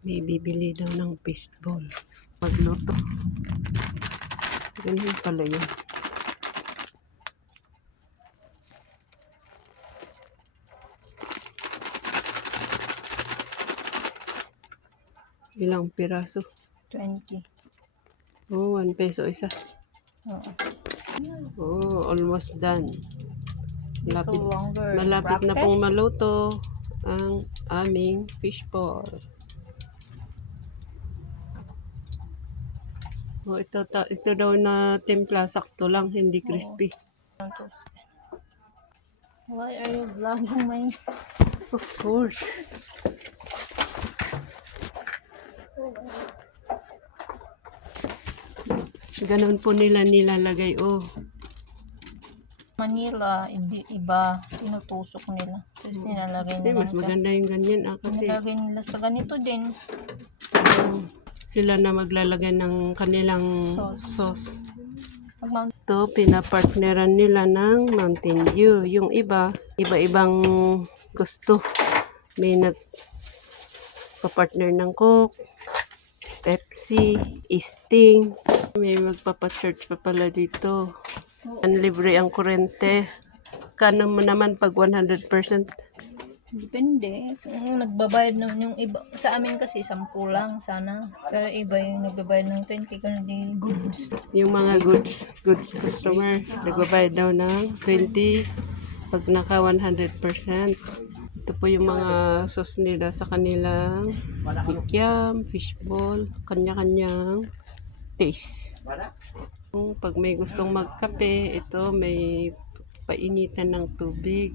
May bibili daw ng fishball. Pagluto. Ganyan pala yun. Ilang piraso? 20. Oh, 1 peso isa. Oo. Oh, almost done. Little longer. Malapit na Practice. pong maluto ang aming fishball. Oh, ito daw na timpla, sakto lang, hindi crispy. Why are you vlogging my... Of course. Ganun po nila nilalagay. Oh, Manila, iba, tinutusok nila. Tapos nilalagay hindi, nila mas maganda yung ganyan kasi nilalagay nila sa ganito din. sila na maglalagay ng kanilang sauce. Pag Ito, pinapartneran nila ng Mountain Dew. Yung iba, iba-ibang gusto. May nagpa-partner ng Coke, Pepsi, Sting. May magpapa-charge pa pala dito. Ang libre ang kurente. Kano mo naman pag 100%? depende. Kung nagbabayad naman yung iba. Sa amin kasi 10 lang sana. Pero iba yung nagbabayad ng 20 kung di goods. Yung mga goods customer, nagbabayad daw ng 20 pag naka 100%. Ito po yung mga sauce nila sa kanilang kikiam, fishball, kanya-kanyang taste. Pag may gustong magkape, ito may painitan ng tubig.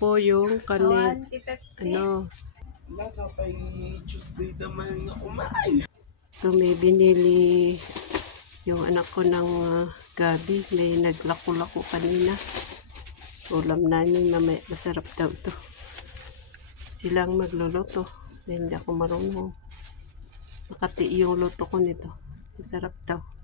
Po yung kanin, Nasa kay Tuesday naman na kumain. so may binili yung anak ko ng gabi. May naglako-lako kanina. Ulam namin na masarap daw ito. Silang magluluto. Hindi ako marunong. Makati yung luto ko nito. Masarap daw.